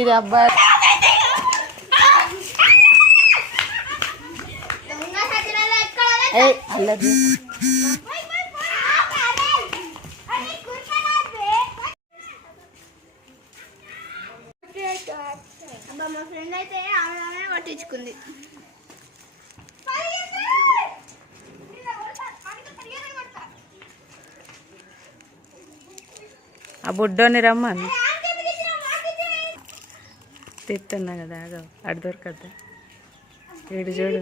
ఇది అబ్బాయి అల్లది మా ఫ్రెండ్ అయితే ఆమె పట్టించుకుంది. ఆ బుడ్డోని రమ్మని. తెస్తున్నా కదా ఆగో అడు దొరకద్దా ఏడు చూడు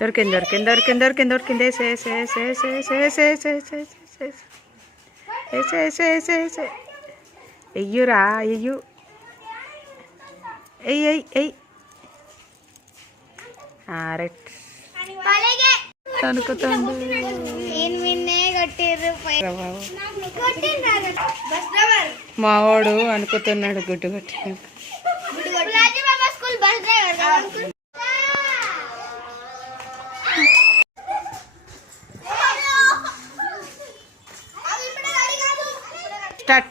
దొరికింది దొరికింది దొరికింది దొరికింది దొరికింది ఎయ్యురా ఎయ్యు ఎయ్ ఎయ్ ఎయ్ రైట్ తనుకుతాడు బాబు మావాడు అనుకుతున్నాడు గుడ్డు కొట్టి స్టార్ట్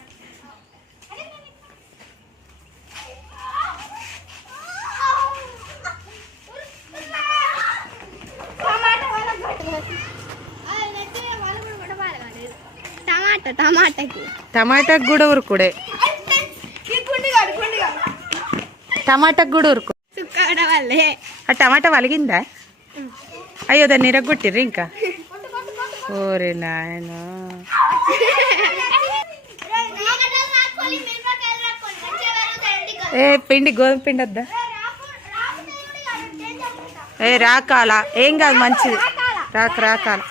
టమాటా టమాటాకి. టమాటాకు కూడా ఉరుకుడే. టమాటాకు కూడా ఉరుకు. ఆ టమాటా వలిగిందా? అయ్యో దాన్ని ఇరగొట్టిర్రు ఇంకా. ఓరే నాయన. ఏ పిండి గోధుమ పిండి వద్దా? ఏ రాకాల. ఏం కాదు మంచిది. రాక రాకాల.